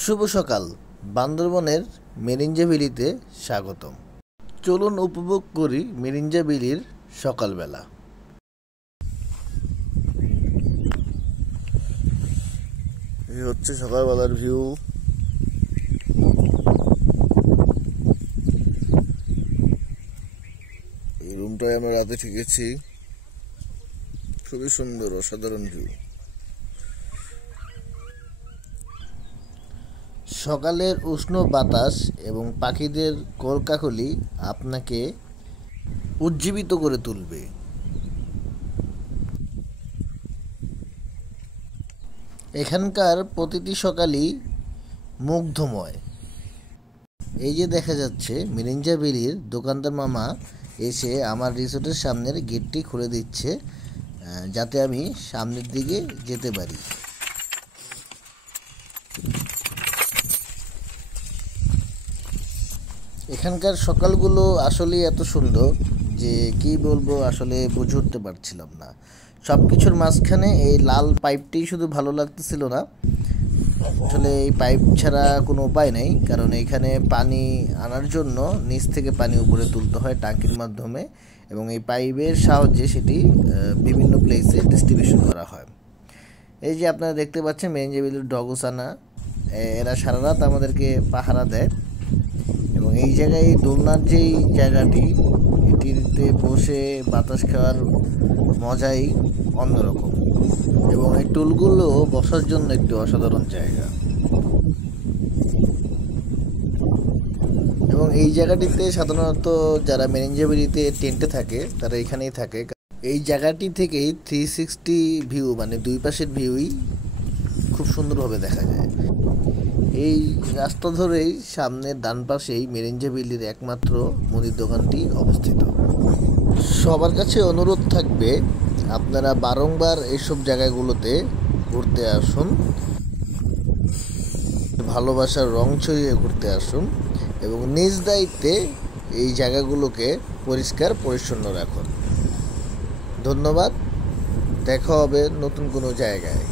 শুভ সকাল। বান্দরবনের মেরিঞ্জা ভ্যালিতে স্বাগতম। চলুন উপভোগ করি মেরিঞ্জা ভ্যালির সকালবেলা। এই হচ্ছে সকালবেলার ভিউ। এই রুমটায় আমরা রাতে থেকেছি। খুবই সুন্দর, অসাধারণ ভিউ। সকালের উষ্ণ বাতাস এবং পাখিদের কলকাকলি আপনাকে উজ্জীবিত করে তুলবে। এখানকার প্রতিটি সকালই মুগ্ধময়। এই যে দেখা যাচ্ছে মেরিঞ্জা ভ্যালির দোকানদার মামা এসে আমার রিসোর্টের সামনের গেটটি খুলে দিচ্ছে, যাতে আমি সামনের দিকে যেতে পারি। এখানকার সকালগুলো আসলেই এত সুন্দর যে কি বলবো, আসলে বুঝে উঠতে পারছিলাম না। সব কিছুর মাঝখানে এই লাল পাইপটি শুধু ভালো লাগতেছিল না। আসলে এই পাইপ ছাড়া কোনো উপায় নেই, কারণ এখানে পানি আনার জন্য নিচ থেকে পানি উপরে তুলতে হয় ট্যাঙ্কির মাধ্যমে, এবং এই পাইপের সাহায্যে সেটি বিভিন্ন প্লেসে ডিস্ট্রিবিউশন করা হয়। এই যে আপনারা দেখতে পাচ্ছেন মেরিঞ্জা ভ্যালির ডগোসানা, এরা সারা রাত আমাদেরকে পাহারা দেয়। এবং এই জায়গায় এই দোলনার যেই জায়গাটি, এটিতে বসে বাতাস খাওয়ার মজাই অন্যরকম, এবং এই টুলগুলো বসার জন্য একটি অসাধারণ জায়গা। এবং এই জায়গাটিতে সাধারণত যারা মেরিঞ্জা ভ্যালিতে টেন্টে থাকে তারা এখানেই থাকে। এই জায়গাটি থেকেই 360 ভিউ, মানে দুই পাশের ভিউই খুব সুন্দরভাবে দেখা যায়। এই রাস্তা ধরেই সামনের ডান পাশেই মেরিঞ্জা ভ্যালির একমাত্র মুদির দোকানটি অবস্থিত। সবার কাছে অনুরোধ থাকবে, আপনারা বারংবার এইসব জায়গাগুলোতে ঘুরতে আসুন, ভালোবাসার রং ছড়িয়ে ঘুরতে আসুন, এবং নিজ দায়িত্বে এই জায়গাগুলোকে পরিষ্কার পরিচ্ছন্ন রাখুন। ধন্যবাদ। দেখা হবে নতুন কোনো জায়গায়।